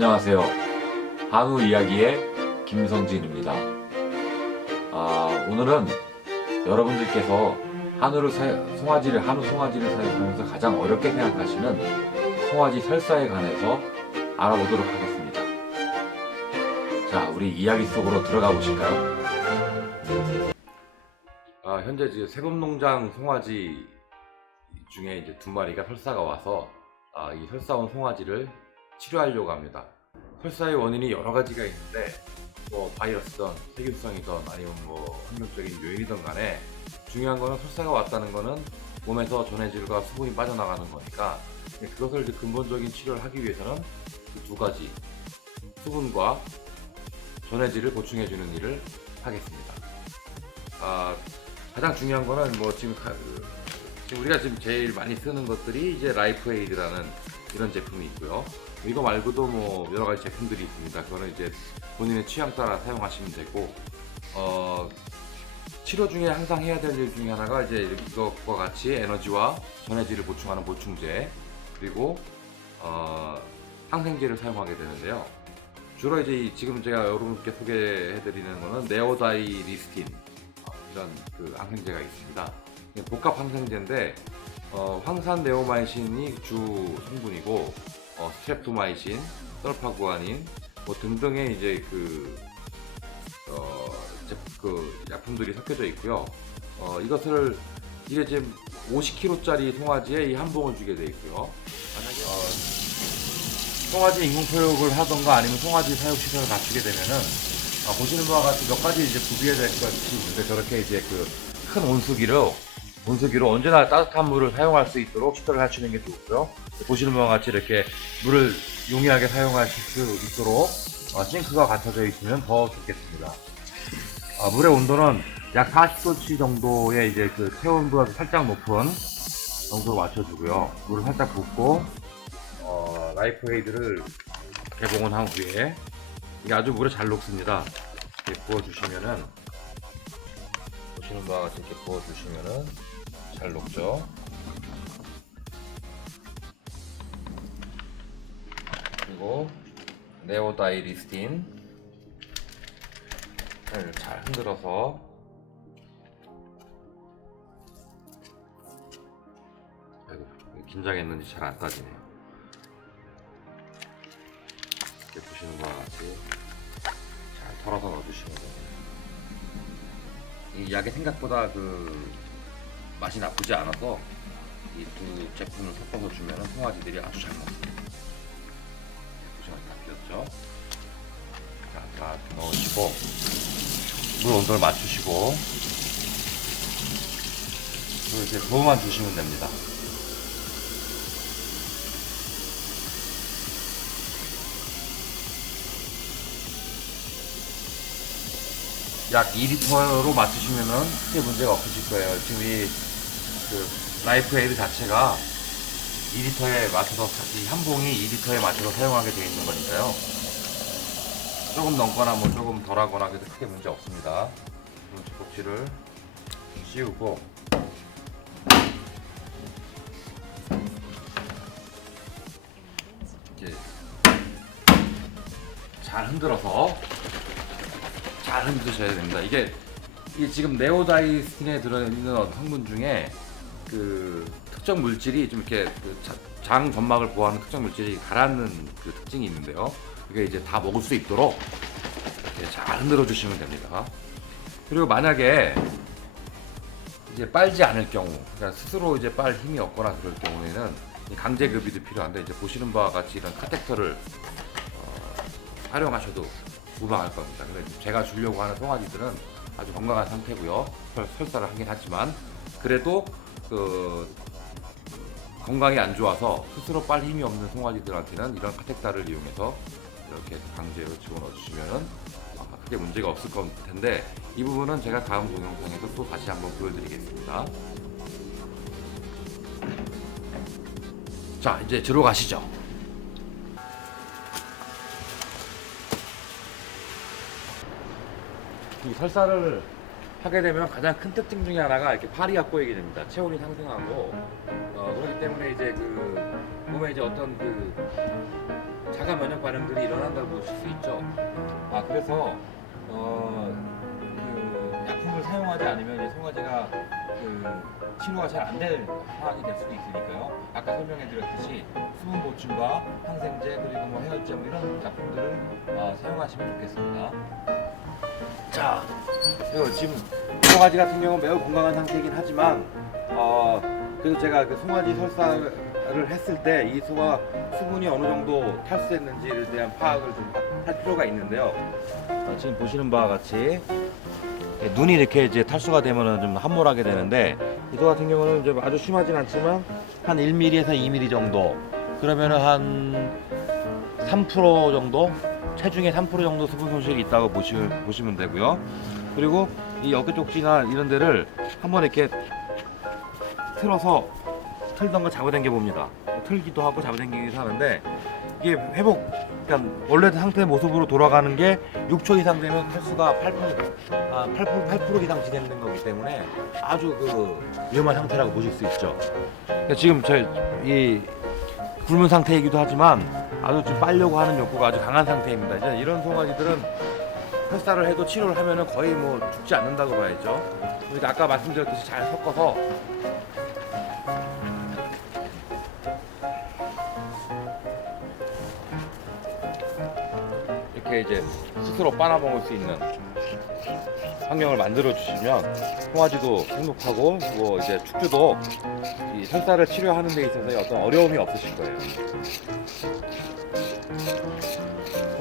안녕하세요. 한우 이야기의 김성진입니다. 아, 오늘은 여러분들께서 한우를 사- 송아지를 한우 송아지를 사용하면서 가장 어렵게 생각하시는 송아지 설사에 관해서 알아보도록 하겠습니다. 자, 우리 이야기 속으로 들어가 보실까요? 아, 현재 지금 세금농장 송아지 중에 이제 두 마리가 설사가 와서 아, 이 설사 온 송아지를 치료하려고 합니다. 설사의 원인이 여러 가지가 있는데 뭐 바이러스든 세균성이든 아니면 뭐 환경적인 요인이든 간에 중요한 거는 설사가 왔다는 거는 몸에서 전해질과 수분이 빠져나가는 거니까 그것을 이제 근본적인 치료를 하기 위해서는 그 두 가지 수분과 전해질을 보충해 주는 일을 하겠습니다. 아, 가장 중요한 거는 뭐 지금, 가- 그, 지금 우리가 지금 제일 많이 쓰는 것들이 이제 라이프 에이드라는 이런 제품이 있고요. 이거 말고도 뭐 여러 가지 제품들이 있습니다. 그거는 이제 본인의 취향 따라 사용하시면 되고, 어, 치료 중에 항상 해야 될 일 중에 하나가 이제 이것과 같이 에너지와 전해질을 보충하는 보충제, 그리고 어, 항생제를 사용하게 되는데요. 주로 이제 이- 지금 제가 여러분께 소개해드리는 거는 네오다이 리스틴 어, 이런 그 항생제가 있습니다. 복합 항생제인데 어, 황산 네오마이신이 주 성분이고 어, 스트랩토마이신, 설파구아닌 뭐 등등의 이제 그, 어, 제- 그 약품들이 섞여져 있고요. 어, 이것을 이게 지금 50kg짜리 송아지에 이 한 봉을 주게 돼 있고요. 만약에 어, 송아지 인공포육을 하던가 아니면 송아지 사육 시설을 갖추게 되면은 아, 보시는 바와 같이 몇 가지 이제 구비해야 될 것이 있는데 저렇게 이제 그 큰 온수기로 온수기로 언제나 따뜻한 물을 사용할 수 있도록 시설을 갖추는 게 좋고요. 보시는 바와 같이 이렇게 물을 용이하게 사용하실 수 있도록 어, 싱크가 갖춰져 있으면 더 좋겠습니다. 아, 물의 온도는 약 40도씨 정도의 이제 그 체온보다 살짝 높은 정도로 맞춰주고요. 물을 살짝 붓고 어, 라이프 에이드를 개봉을 한 후에 이게 아주 물에 잘 녹습니다. 이렇게 부어주시면은 보시는 바와 같이 이렇게 부어주시면은 잘 녹죠. 그리고 네오다이리스틴 을 잘 흔들어서 아이고 긴장했는지 잘 안 따지네요. 이렇게 보시는 바와 같이 잘 털어서 넣어주시면 됩니다. 이 약이 생각보다 그 맛이 나쁘지 않아서 이 두 제품을 섞어서 주면 송아지들이 아주 잘 먹습니다. 보시면 다 비었죠? 자, 다 넣으시고 물 온도를 맞추시고 그리고 이제 부어만 주시면 됩니다. 약 2리터로 맞추시면은 크게 문제가 없으실 거예요. 지금 이그 라이프 에이드 자체가 2리터에 맞춰서 이 한 봉이 2리터에 맞춰서 사용하게 되어 있는 거니까요. 조금 넘거나 뭐 조금 덜하거나 그래도 크게 문제 없습니다. 그럼 주걱지를 씌우고 이제 잘 흔들어서 잘 흔드셔야 됩니다. 이게, 이게 지금 네오다이스틴에 들어있는 성분 중에 그 특정 물질이 좀 이렇게 그 자- 장 점막을 보호하는 특정 물질이 가라앉는 그 특징이 있는데요. 이게 이제 다 먹을 수 있도록 이렇게 잘 흔들어 주시면 됩니다. 그리고 만약에 이제 빨지 않을 경우, 그러니까 스스로 이제 빨 힘이 없거나 그럴 경우에는 이 강제 급이도 필요한데 이제 보시는 바와 같이 이런 카텍터를 어, 활용하셔도 무방할 겁니다. 근데 제가 주려고 하는 송아지들은 아주 건강한 상태고요. 설- 설사를 하긴 하지만 그래도 그 건강이 안 좋아서 스스로 빨 힘이 없는 송아지들한테는 이런 카텍타를 이용해서 이렇게 강제로 집어넣어 주시면은 아마 크게 문제가 없을 것 텐데 이 부분은 제가 다음 동영상에서 또 다시 한번 보여드리겠습니다. 자 이제 들어가시죠. 이 설사를 하게 되면 가장 큰 특징 중에 하나가 이렇게 파리가 꼬이게 됩니다. 체온이 상승하고 어, 그렇기 때문에 이제 그 몸에 이제 어떤 그 자가 면역 반응들이 일어난다고 보실 수 있죠. 아 그래서 어, 그 약품을 사용하지 않으면 이 송화제가 그 치료가 잘 안 될 상황이 될 수도 있으니까요. 아까 설명해드렸듯이 수분 보충과 항생제 그리고 뭐 해열제 뭐 이런 약품들을 어, 사용하시면 좋겠습니다. 자, 지금 송아지 같은 경우는 매우 건강한 상태이긴 하지만 어, 그래서 제가 그 송아지 설사를 했을 때이 소가 수분이 어느 정도 탈수했는지에 대한 파악을 좀 할 필요가 있는데요. 어, 지금 보시는 바와 같이 예, 눈이 이렇게 이제 탈수가 되면은 좀 함몰하게 되는데 이소 같은 경우는 좀 아주 심하진 않지만 한 1mm에서 2mm 정도 그러면은 한 3% 정도 체중의 3% 정도 수분 손실이 있다고 보시, 보시면 되고요. 그리고 이 어깨 쪽지나 이런 데를 한번 이렇게 틀어서 틀던 거 잡아당겨 봅니다. 틀기도 하고 잡아당기기도 하는데 이게 회복, 그러니까 원래 상태 모습으로 돌아가는 게 6초 이상 되면 횟수가 8%, 아, 8%, 8% 이상 진행된 거기 때문에 아주 그 위험한 상태라고 보실 수 있죠. 그러니까 지금 저이 굶은 상태이기도 하지만 아주 좀 빨려고 하는 욕구가 아주 강한 상태입니다. 이제 이런 송아지들은 햇살을 해도 치료를 하면은 거의 뭐 죽지 않는다고 봐야죠. 그러니까 아까 말씀드렸듯이 잘 섞어서 이렇게 이제 스스로 빨아 먹을 수 있는 환경을 만들어 주시면 송아지도 행복하고 뭐 이제 축주도 이 설사를 치료하는 데 있어서 어떤 어려움이 없으실 거예요.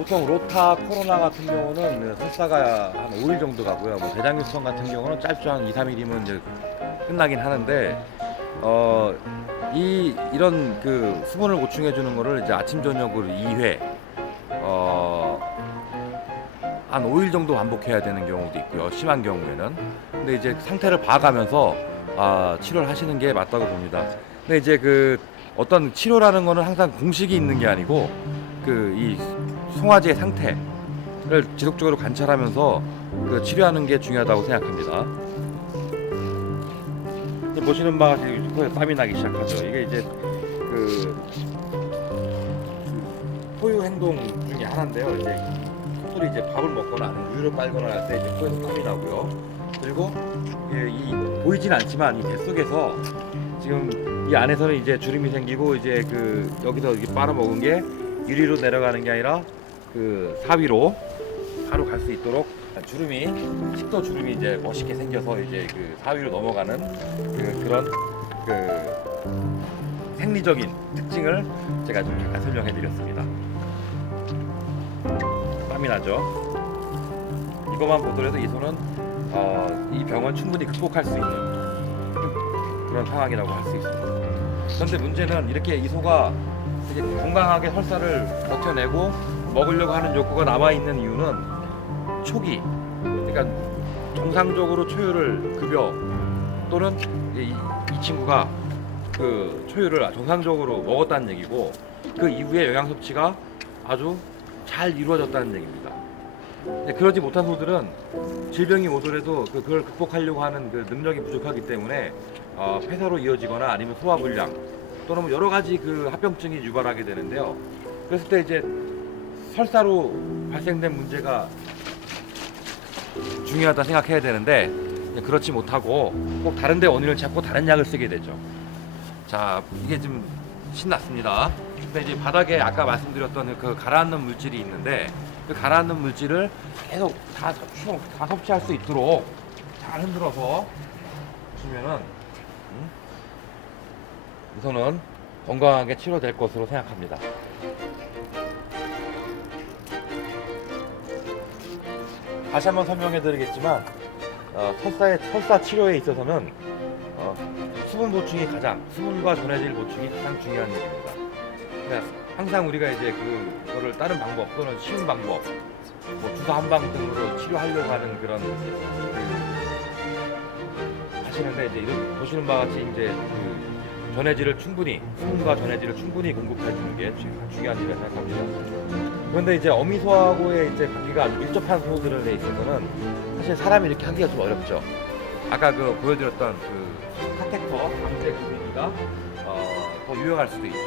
보통 로타 코로나 같은 경우는 설사가 한 5일 정도 가고요. 뭐 대장균성 같은 경우는 짧죠 한 2, 3일이면 이제 끝나긴 하는데 어, 이 이런 그 수분을 보충해 주는 거를 이제 아침 저녁으로 2회 어, 한 5일 정도 반복해야 되는 경우도 있고요. 심한 경우에는. 근데 이제 상태를 봐가면서 아, 치료를 하시는 게 맞다고 봅니다. 근데 이제 그 어떤 치료라는 거는 항상 공식이 있는 게 아니고 그이 송아지의 상태를 지속적으로 관찰하면서 그 치료하는 게 중요하다고 생각합니다. 보시는 같이 코에 땀이 나기 시작하죠. 이게 이제 그 소유 행동 중에 하나인데요. 이제 소들이 이제 밥을 먹거나 우유를 빨거나 할 때 이제 코에서 땀이 나고요. 그리고 예, 이 보이진 않지만 이 뱃속에서 지금 이 안에서는 이제 주름이 생기고 이제 그 여기서 이렇게 빨아먹은 게 유리로 내려가는 게 아니라 그 사위로 바로 갈 수 있도록 주름이 식도 주름이 이제 멋있게 생겨서 이제 그 사위로 넘어가는 그 그런 그 생리적인 특징을 제가 좀 잠깐 설명해 드렸습니다. 땀이 나죠. 이것만 보더라도 이 소는 어, 이 병은 충분히 극복할 수 있는 그런 상황이라고 할 수 있습니다. 그런데 문제는 이렇게 이 소가 이제 건강하게 설사를 버텨내고 먹으려고 하는 욕구가 남아 있는 이유는 초기, 그러니까 정상적으로 초유를 급여 또는 이, 이 친구가 그 초유를 정상적으로 먹었다는 얘기고 그 이후에 영양 섭취가 아주 잘 이루어졌다는 얘기입니다. 그러지 못한 소들은 질병이 오더라도 그- 그걸 극복하려고 하는 그 능력이 부족하기 때문에 어, 폐사로 이어지거나 아니면 소화불량 또는 뭐 여러 가지 그 합병증이 유발하게 되는데요. 그랬을 때 이제 설사로 발생된 문제가 중요하다 생각해야 되는데 그렇지 못하고 꼭 다른 데 원인을 찾고 다른 약을 쓰게 되죠. 자, 이게 좀 신났습니다. 근데 이제 바닥에 아까 말씀드렸던 그 가라앉는 물질이 있는데 그 가라앉는 물질을 계속 다, 섭취- 다 섭취할 수 있도록 잘 흔들어서 주면은 음? 우선은 건강하게 치료될 것으로 생각합니다. 다시 한번 설명해 드리겠지만 어, 설사의, 설사 치료에 있어서는 어, 수분 보충이 가장 수분과 전해질 보충이 가장 중요한 일입니다. 그러니까 항상 우리가 이제 그거를 다른 방법 또는 쉬운 방법 뭐 주사 한 방 등으로 치료하려고 하는 그런 그 하시는데 이제 이런 보시는 바와 같이 이제 그 전해질을 충분히 수분과 전해질을 충분히 공급해 주는 게 주- 중요한 일이라고 생각합니다. 그런데 이제 어미소하고의 이제 관계가 아주 밀접한 소들에 있어서는 사실 사람이 이렇게 하기가 좀 어렵죠. 아까 그 보여드렸던 그 카텍터 강제 구비기가 어, 더 유용할 수도 있죠.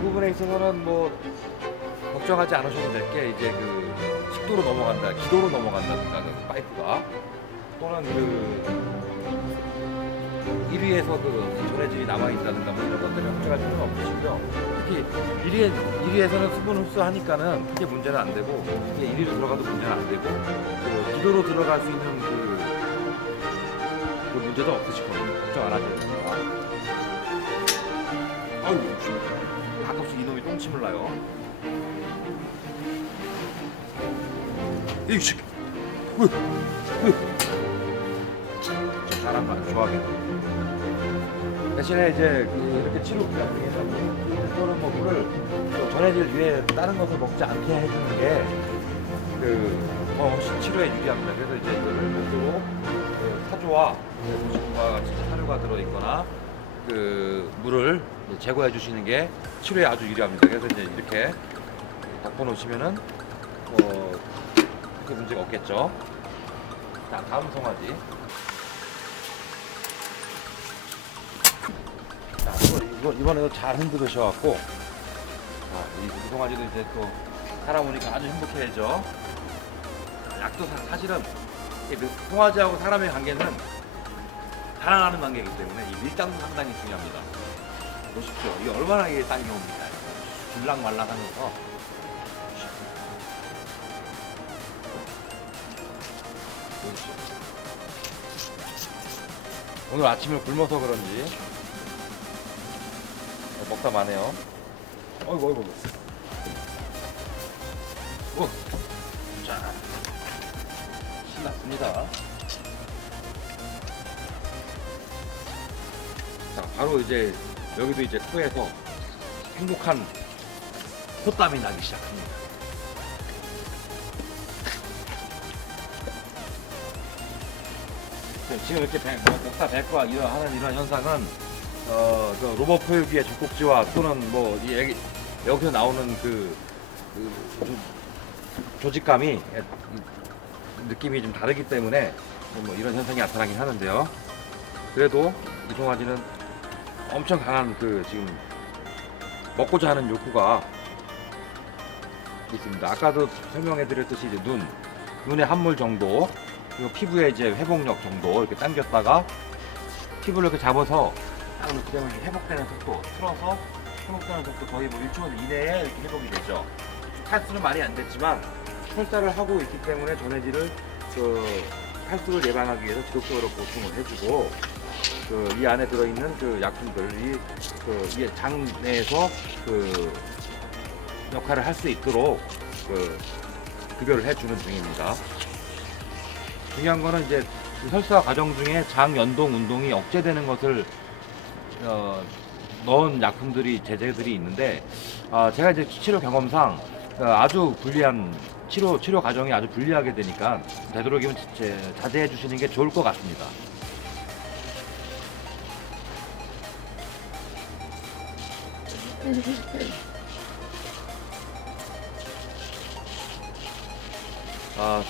부분에 있어서는 뭐 걱정하지 않으셔도 될 게 이제 그 식도로 넘어간다, 기도로 넘어간다든가 그 파이프가 또는 그 1위에서 그 전해질이 남아 있다든가 뭐 이런 것들을 걱정할 필요는 없으시고요. 특히 1위 1위에서는 수분 흡수하니까는 크게 문제는 안 되고 이게 1위로 들어가도 문제는 안 되고 그 기도로 들어갈 수 있는 그, 그 문제도 없으실 겁니다. 걱정 안 하셔도 됩니다. 아유, 가끔씩 이놈이 똥침을 나요. 이 새끼. 왜? 왜? 안 좋아하겠네. 대신에 이제 그 이렇게 치료 중에서 또는 뭐 물을 또 전해질 위해 다른 것을 먹지 않게 해주는 게그 어, 훨씬 치료에 유리합니다. 그래서 이제 이거를 별도로 그 사조와 보시과 같이 사료가 들어있거나 그 물을 제거해 주시는 게 치료에 아주 유리합니다. 그래서 이제 이렇게 닦아 놓으시면은 어 크게 문제가 없겠죠. 자 다음 송아지. 이거 이번에도 잘 흔들으셔갖고 자이 이 송아지도 이제 또 오니까 아주 행복해야죠. 자, 약도 사, 사실은 이그 송아지하고 사람의 관계는 사랑하는 관계이기 때문에 이 밀당도 상당히 중요합니다. 보십시오. 이게 얼마나 이게 딴 경우입니까? 줄랑말랑하면서 보십시오. 오늘 아침을 굶어서 그런지 먹다 마네요. 어이구 어이구. 어. 자, 신났습니다. 자, 바로 이제 여기도 이제 코에서 행복한 콧땀이 나기 시작합니다. 네, 지금 이렇게 배, 뭐, 목사 백과 이런 하는 이런 현상은 어, 그 로봇 포유기의 젖꼭지와 또는 뭐이 애기- 여기서 나오는 그, 그 조- 조직감이 에- 느낌이 좀 다르기 때문에 뭐 이런 현상이 나타나긴 하는데요. 그래도 이 송아지는 엄청 강한 그 지금 먹고자 하는 욕구가 있습니다. 아까도 설명해 드렸듯이 이제 눈, 눈의 함물 정도, 그리고 피부의 이제 회복력 정도 이렇게 당겼다가 피부를 이렇게 잡아서 되면 이제 회복되는 속도, 틀어서 회복되는 속도 거의 뭐 1초 이내에 이렇게 회복이 되죠. 탈수는 말이 안 됐지만 설사를 하고 있기 때문에 전해질을 그 탈수를 예방하기 위해서 지속적으로 보충을 해주고 그 이 안에 들어있는 그 약품들이 그이 장내에서 그 역할을 할 수 있도록 그 급여를 해주는 중입니다. 중요한 거는 이제 이 설사 과정 중에 장 연동 운동이 억제되는 것을 어, 넣은 약품들이 제재들이 있는데 아, 제가 이제 치료 경험상 어, 아주 불리한 치료 치료 과정이 아주 불리하게 되니까 되도록이면 제- 자제해 주시는 게 좋을 것 같습니다. 아,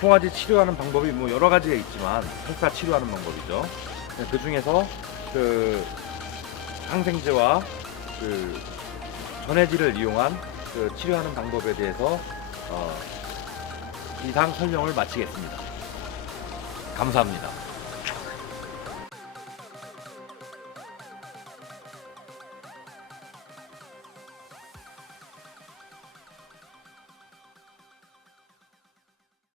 송아지 치료하는 방법이 뭐 여러 가지가 있지만 설사 치료하는 방법이죠. 그 중에서 그 항생제와 그 전해질을 이용한 그 치료하는 방법에 대해서 어, 이상 설명을 마치겠습니다. 감사합니다.